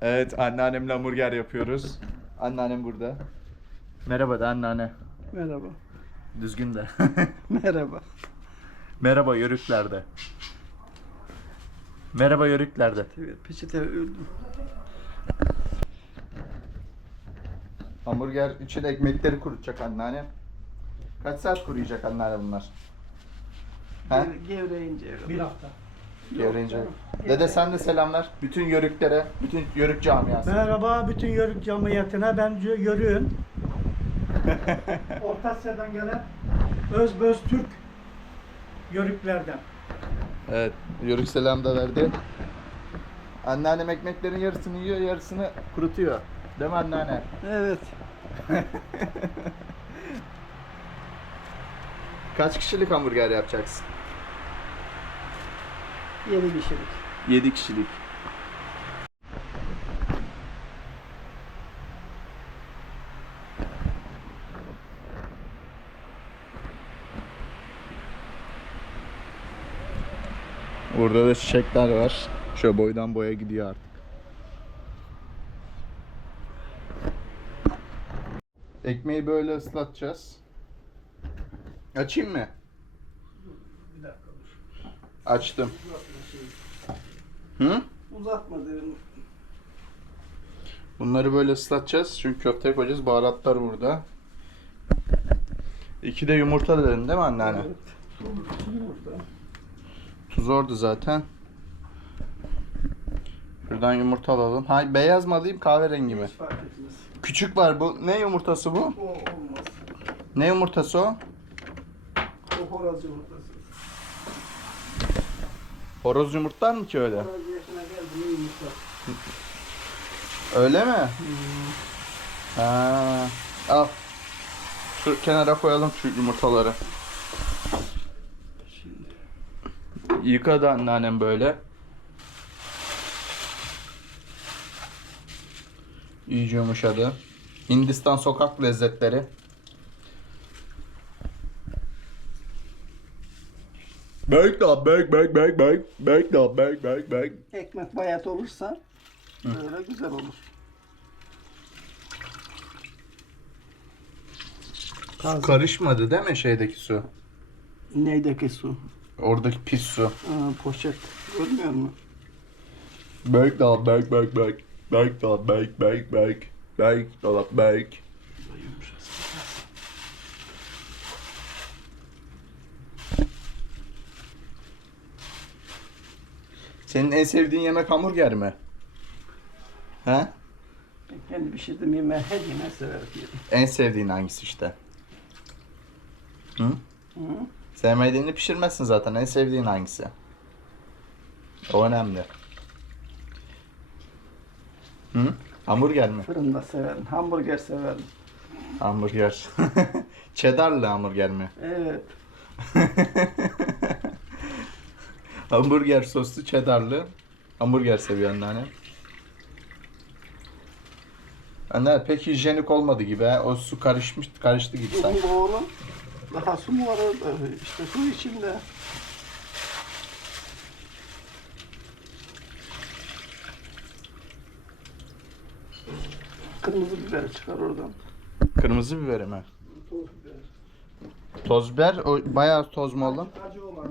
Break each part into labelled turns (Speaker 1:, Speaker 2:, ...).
Speaker 1: Evet anneannemle hamburger yapıyoruz. Anneannem burada. Merhaba da anneanne.
Speaker 2: Merhaba.
Speaker 1: Düzgün de.
Speaker 2: Merhaba.
Speaker 1: Merhaba yörüklerde. Merhaba yörüklerde.
Speaker 2: Evet, peçete öldüm.
Speaker 1: Hamburger için ekmekleri kurutacak anneanne. Kaç saat kuruyacak anneanne bunlar? He?
Speaker 2: Gev- Gevreyince
Speaker 3: Bir hafta.
Speaker 1: Gevreyince. Dede sen de selamlar. Bütün yörüklere, bütün yörük camiası.
Speaker 3: Merhaba bütün Yörük cemiyetine ben Yö- Yörük'ün Orta Asya'dan gelen Özböz Türk Yörüklerden.
Speaker 1: Evet, yörük selam da verdi. Anneannem ekmeklerin yarısını yiyor, yarısını kurutuyor. Değil mi anneanne?
Speaker 2: Evet.
Speaker 1: Kaç kişilik hamburger yapacaksın?
Speaker 2: Yeni bir şeylik.
Speaker 1: 7 kişilik. Burada da çiçekler var. Şöyle boydan boya gidiyor artık. Ekmeği böyle ıslatacağız. Açayım mı? Açtım. Hı?
Speaker 2: Uzatma dedim.
Speaker 1: Bunları böyle ıslatacağız. Çünkü köfteye koyacağız. Baharatlar burada. İki de yumurta dedin değil mi anneanne?
Speaker 2: Evet.
Speaker 1: Tuz orada zaten. Şuradan yumurta alalım. Hay beyaz mı alayım kahverengi mi?
Speaker 2: Hiç fark etmez.
Speaker 1: Küçük var bu. Ne yumurtası bu?
Speaker 2: O olmaz.
Speaker 1: Ne yumurtası o?
Speaker 2: O horoz yumurtası.
Speaker 1: Horoz yumurtlar mı ki öyle?
Speaker 2: Horoz yaşına.
Speaker 1: Öyle mi? Ha. Al. Şu kenara koyalım şu yumurtaları.
Speaker 2: Şimdi.
Speaker 1: Yıkadı anneannem böyle. İyice yumuşadı. Hindistan sokak lezzetleri. Bek da bek bek bek bek bek da bek bek bek.
Speaker 2: Ekmek bayat olursa böyle güzel olur.
Speaker 1: Su karışmadı değil mi şeydeki su?
Speaker 2: Neydeki su?
Speaker 1: Oradaki pis su.
Speaker 2: Aa, poşet. Görmüyor musun?
Speaker 1: Bek da bek bek bek. Bek da bek bek bek. Bek da bek. Senin en sevdiğin yemek hamburger mi? He?
Speaker 2: Ben kendi pişirdim yemeği her yemeği severim yerim.
Speaker 1: En sevdiğin hangisi işte? Hı?
Speaker 2: Hı?
Speaker 1: Sevmediğini pişirmezsin zaten. En sevdiğin hangisi? O önemli. Hı? Hamburger mi?
Speaker 2: Fırında severim. Hamburger severim.
Speaker 1: Hamburger. Cheddarlı hamburger mi?
Speaker 2: Evet.
Speaker 1: hamburger soslu cheddarlı. Hamburger seviyor anneanne. Anne pek hijyenik olmadı gibi ha. O su karışmış, karıştı gibi sanki.
Speaker 2: Benim oğlum daha su mu var orada? İşte su içinde. Kırmızı biber çıkar oradan.
Speaker 1: Kırmızı biber mi?
Speaker 2: Toz biber.
Speaker 1: Toz biber, o bayağı toz mu oğlum?
Speaker 2: Acı olanı.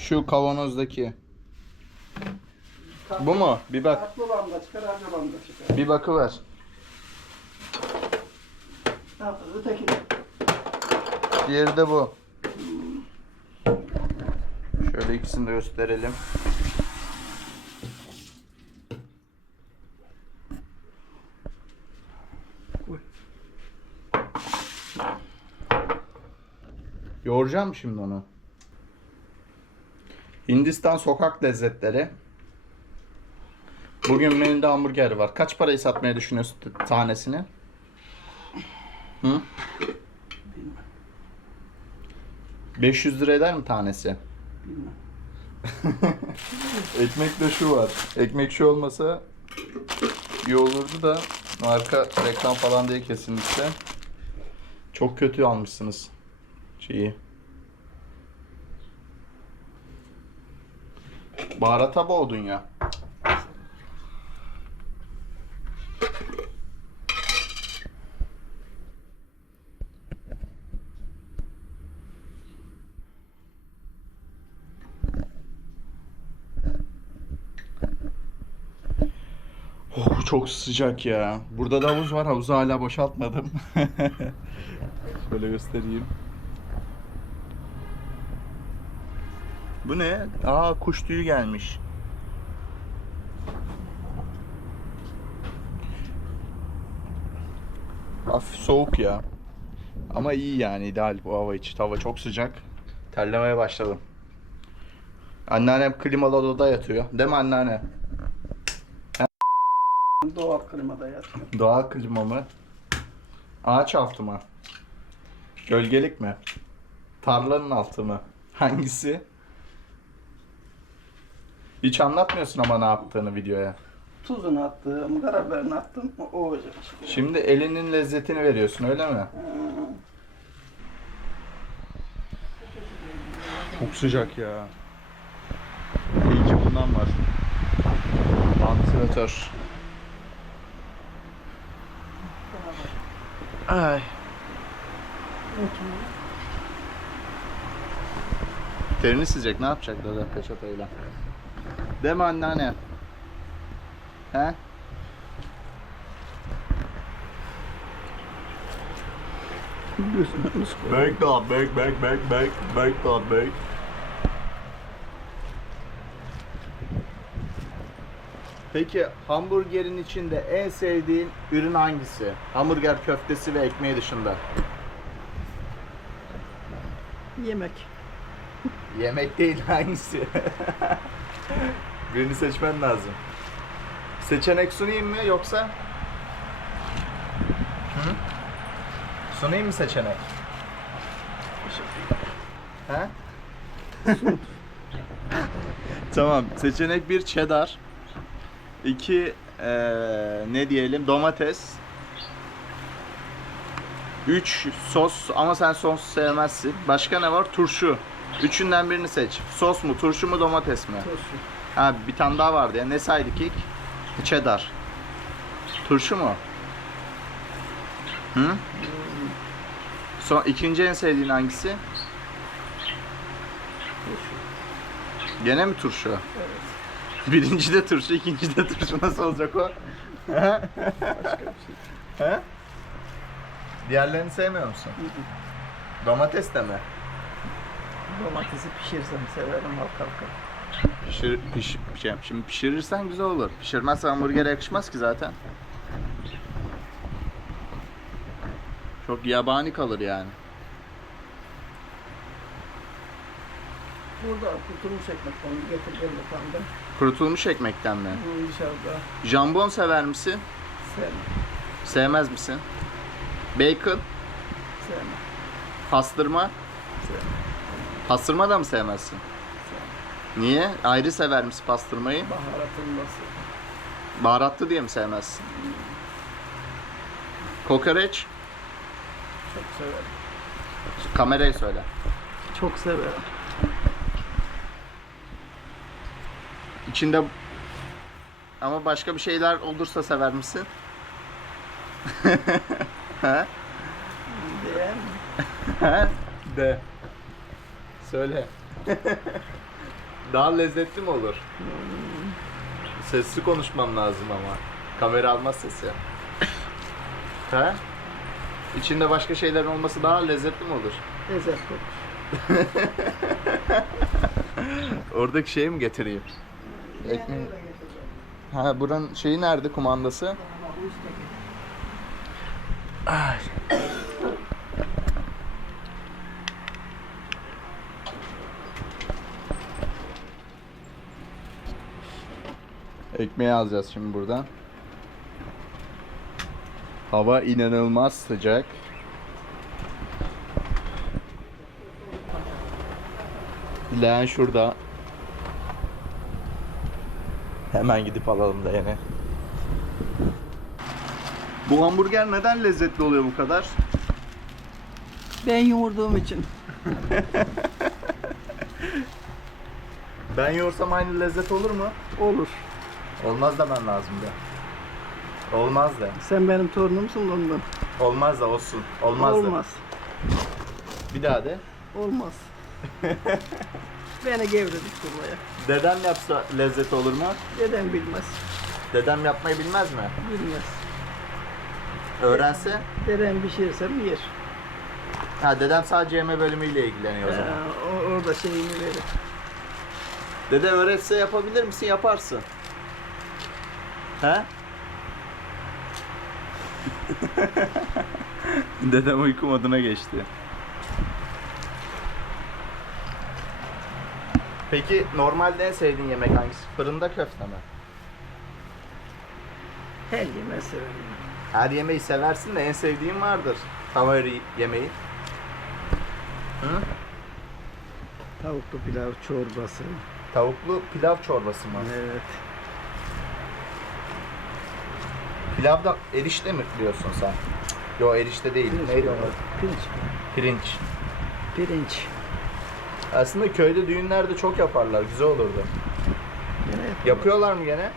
Speaker 1: Şu kavanozdaki. Bu mu? Bir bak.
Speaker 2: Tatlı olan da çıkar, acı olan da çıkar.
Speaker 1: Bir bakıver.
Speaker 2: Tatlı öteki de.
Speaker 1: Diğeri de bu. Şöyle ikisini de gösterelim. Yoğuracağım şimdi onu. Hindistan sokak lezzetleri. Bugün menüde hamburger var. Kaç parayı satmaya düşünüyorsun tanesini? Hı? 500 lira eder mi tanesi?
Speaker 2: Bilmem.
Speaker 1: Ekmekte şu var. Ekmek şu olmasa iyi olurdu da marka reklam falan değil kesinlikle. Çok kötü almışsınız şeyi. Baharata boğdun ya. Oh, çok sıcak ya. Burada da havuz var. Havuzu hala boşaltmadım. Şöyle göstereyim. Bu ne? Aa kuş tüyü gelmiş. Hafif soğuk ya. Ama iyi yani ideal bu hava için. Hava çok sıcak. Terlemeye başladım. Anneannem klimalı odada yatıyor. Değil mi anneanne?
Speaker 2: Doğal klimada yatıyor.
Speaker 1: Doğal klima mı? Ağaç altı mı? Gölgelik mi? Tarlanın altı mı? Hangisi? Hiç anlatmıyorsun ama ne yaptığını videoya.
Speaker 2: Tuzunu attım, karabiberini attım. O olacak.
Speaker 1: Şimdi elinin lezzetini veriyorsun öyle mi? Çok sıcak ya. İyi ki bundan var. Vantilatör. Ay. Terini silecek ne yapacak dede peçeteyle? Değil mi anneanne? He? Bek daha bek bek bek bek bek daha bek. Peki hamburgerin içinde en sevdiğin ürün hangisi? Hamburger köftesi ve ekmeği dışında.
Speaker 2: Yemek.
Speaker 1: Yemek değil hangisi? Birini seçmen lazım. Seçenek sunayım mı yoksa? Hı? Sunayım mı seçenek? He? tamam. Seçenek bir cheddar. İki eee, ne diyelim domates. Üç sos ama sen sos sevmezsin. Başka ne var? Turşu. Üçünden birini seç. Sos mu, turşu mu, domates mi? Ha bir tane daha vardı ya. Ne saydık ilk? Cheddar. Turşu mu? Hı? Son ikinci en sevdiğin hangisi? Gene mi turşu? Birinci de turşu, ikinci de turşu nasıl olacak o? He? He? Diğerlerini sevmiyor musun? Domates de mi?
Speaker 2: Domatesi pişirsem severim halk halka.
Speaker 1: Pişir, piş, şey, şimdi pişirirsen güzel olur. Pişirmezsen hamburgere yakışmaz ki zaten. Çok yabani kalır yani.
Speaker 2: Burada kurtulmuş ekmekten getirdim lokanda.
Speaker 1: Kurutulmuş ekmekten mi?
Speaker 2: Bu dışarıda
Speaker 1: Jambon sever misin?
Speaker 2: sevmem.
Speaker 1: Sevmez misin? Bacon,
Speaker 2: Sevmem.
Speaker 1: pastırma.
Speaker 2: Sevmem.
Speaker 1: Pastırma da mı sevmezsin? Niye? Ayrı sever misin pastırmayı?
Speaker 2: Baharatılması.
Speaker 1: Baharatlı diye mi sevmezsin? Kokoreç,
Speaker 2: Çok severim.
Speaker 1: kamerayı söyle.
Speaker 2: Çok severim.
Speaker 1: İçinde ama başka bir şeyler olursa sever misin?
Speaker 2: Mi?
Speaker 1: He? De. Söyle. Daha lezzetli mi olur? Sesli konuşmam lazım ama. Kamera almaz sesi. He? İçinde başka şeylerin olması daha lezzetli mi olur?
Speaker 2: Lezzet olur.
Speaker 1: Oradaki şeyi mi getireyim? Ekmeği. Ha buranın şeyi nerede kumandası? Ay. Ekmeği alacağız şimdi buradan. Hava inanılmaz sıcak. Leğen şurada. Hemen gidip alalım da yine. Bu hamburger neden lezzetli oluyor bu kadar?
Speaker 2: Ben yoğurduğum için.
Speaker 1: Ben yoğursam aynı lezzet olur mu?
Speaker 2: Olur.
Speaker 1: Olmaz demen lazım da. Olmaz da.
Speaker 2: Sen benim torunumsun ondan.
Speaker 1: Olmaz da olsun. Olmaz,
Speaker 2: Olmaz.
Speaker 1: da. Bir daha de.
Speaker 2: Olmaz. Beni gevredik buraya.
Speaker 1: Deden yapsa lezzet olur mu?
Speaker 2: Dedem bilmez.
Speaker 1: Dedem yapmayı bilmez mi?
Speaker 2: Bilmez.
Speaker 1: Öğrense?
Speaker 2: Dedem pişirsem yer.
Speaker 1: Ha dedem sadece yeme bölümüyle ilgileniyor o zaman.
Speaker 2: Ee, o- orada şeyini verir.
Speaker 1: Dede öğretse yapabilir misin? Yaparsın. He? Dedem uyku moduna geçti. Peki normalde en sevdiğin yemek hangisi? Fırında köfte mi?
Speaker 2: Her yemeği severim.
Speaker 1: Her yemeği seversin de en sevdiğin vardır. Favori yemeği. Hı?
Speaker 2: Tavuklu pilav çorbası.
Speaker 1: Tavuklu pilav çorbası mı?
Speaker 2: Evet.
Speaker 1: Pilavda erişte mi diyorsun sen? Yo erişte değil.
Speaker 2: Pirinç
Speaker 1: Neydi
Speaker 2: pilavı.
Speaker 1: o?
Speaker 2: Pirinç.
Speaker 1: Pirinç.
Speaker 2: Pirinç.
Speaker 1: Aslında köyde düğünlerde çok yaparlar. Güzel olurdu.
Speaker 2: Gene yaparlar.
Speaker 1: Yapıyorlar mı gene?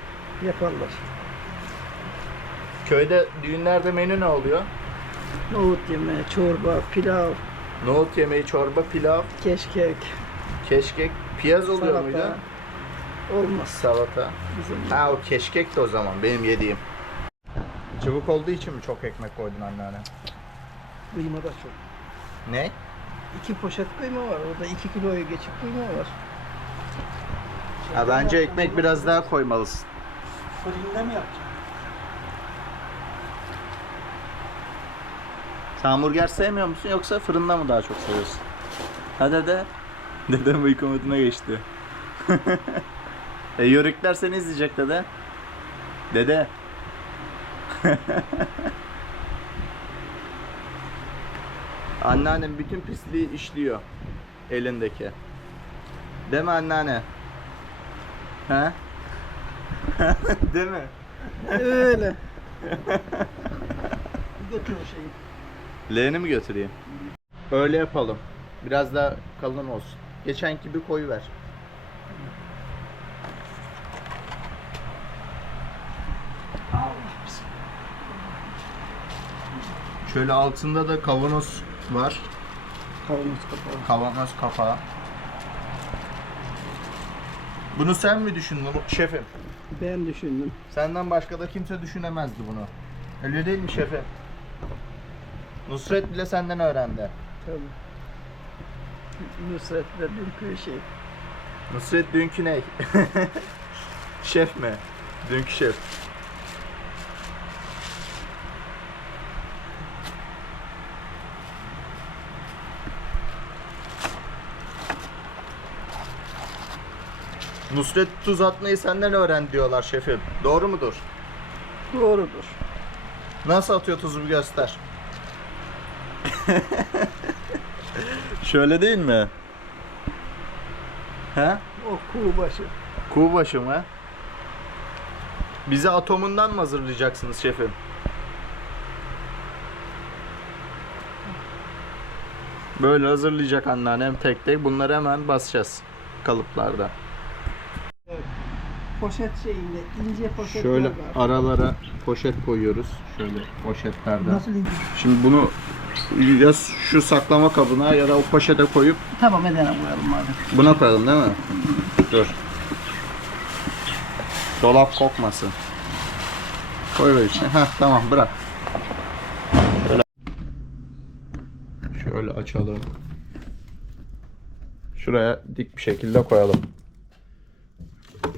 Speaker 2: Yaparlar.
Speaker 1: Köyde düğünlerde menü ne oluyor?
Speaker 2: Nohut yemeği, çorba, pilav,
Speaker 1: Nohut yemeği, çorba, pilav,
Speaker 2: keşkek,
Speaker 1: keşkek, piyaz oluyor
Speaker 2: salata.
Speaker 1: muydu?
Speaker 2: Olmaz.
Speaker 1: Salata.
Speaker 2: Bizim
Speaker 1: Ha o keşkek de o zaman benim yediğim. Çabuk olduğu için mi çok ekmek koydun anneanne?
Speaker 2: kıyma da çok.
Speaker 1: Ne?
Speaker 2: İki poşet kıyma var. Orada iki kiloya geçik kıyma var.
Speaker 1: Ha, bence ekmek biraz daha koymalısın.
Speaker 3: Fırında mı yapacaksın?
Speaker 1: Sen hamburger sevmiyor musun yoksa fırında mı daha çok seviyorsun? Ha dede. Dedem uyku moduna geçti. e yörükler seni izleyecek dede. Dede. Anneannem bütün pisliği işliyor elindeki. Değil mi anneanne? He? Değil mi?
Speaker 2: Öyle. Götür o şeyi.
Speaker 1: Leğeni mi götüreyim? Öyle yapalım. Biraz daha kalın olsun. Geçen gibi koyu ver. Şöyle altında da kavanoz var.
Speaker 2: Kavanoz kapağı.
Speaker 1: Kavanoz kapağı. Bunu sen mi düşündün şefim?
Speaker 2: Ben düşündüm.
Speaker 1: Senden başka da kimse düşünemezdi bunu. Öyle değil mi şefim? Nusret bile senden öğrendi.
Speaker 2: Tabii. Nusret'le dünkü şey.
Speaker 1: Nusret dünkü ne? şef mi? Dünkü şef. Nusret tuz atmayı senden öğren diyorlar şefim. Doğru mudur?
Speaker 2: Doğrudur.
Speaker 1: Nasıl atıyor tuzu bir göster. Şöyle değil mi? He?
Speaker 2: O kuğu başı.
Speaker 1: Kuğu başı mı? Bize atomundan mı hazırlayacaksınız şefim? Böyle hazırlayacak anneannem tek tek. Bunları hemen basacağız kalıplarda.
Speaker 2: Poşet şeyinde ince poşetler
Speaker 1: Şöyle
Speaker 2: var.
Speaker 1: aralara poşet koyuyoruz. Şöyle poşetlerden.
Speaker 2: Nasıl ince?
Speaker 1: Şimdi bunu ya şu saklama kabına ya da o poşete koyup
Speaker 2: Tamam edene koyalım madem.
Speaker 1: buna koyalım değil mi? Dur. Dolap kokmasın. Koy böyle içine. Heh, tamam bırak. Şöyle. Şöyle açalım. Şuraya dik bir şekilde koyalım.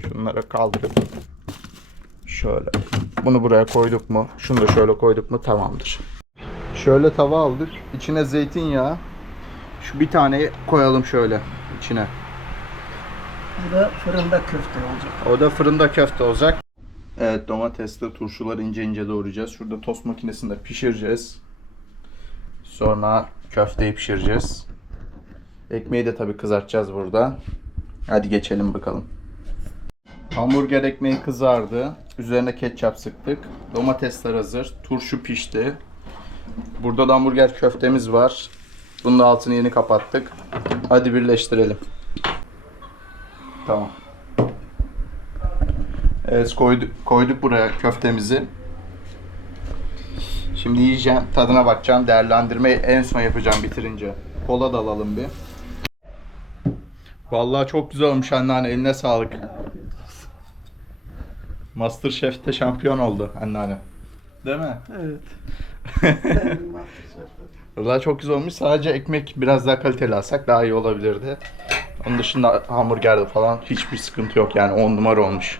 Speaker 1: Şunları kaldırıp şöyle. Bunu buraya koyduk mu? Şunu da şöyle koyduk mu? Tamamdır. Şöyle tava aldık. İçine zeytinyağı. Şu bir tane koyalım şöyle içine.
Speaker 2: Bu da fırında köfte olacak.
Speaker 1: O da fırında köfte olacak. Evet domatesle turşuları ince ince doğrayacağız. Şurada tost makinesinde pişireceğiz. Sonra köfteyi pişireceğiz. Ekmeği de tabii kızartacağız burada. Hadi geçelim bakalım. Hamburger ekmeği kızardı. Üzerine ketçap sıktık. Domatesler hazır. Turşu pişti. Burada da hamburger köftemiz var. Bunun da altını yeni kapattık. Hadi birleştirelim. Tamam. Evet koyduk, koyduk buraya köftemizi. Şimdi yiyeceğim, tadına bakacağım, değerlendirmeyi en son yapacağım bitirince. Kola da alalım bir. Vallahi çok güzel olmuş anneanne, eline sağlık. Masterchef'te şampiyon oldu anneanne. Değil mi?
Speaker 2: Evet.
Speaker 1: Vallahi çok güzel olmuş. Sadece ekmek biraz daha kaliteli alsak daha iyi olabilirdi. Onun dışında hamburgerde falan hiçbir sıkıntı yok yani 10 numara olmuş.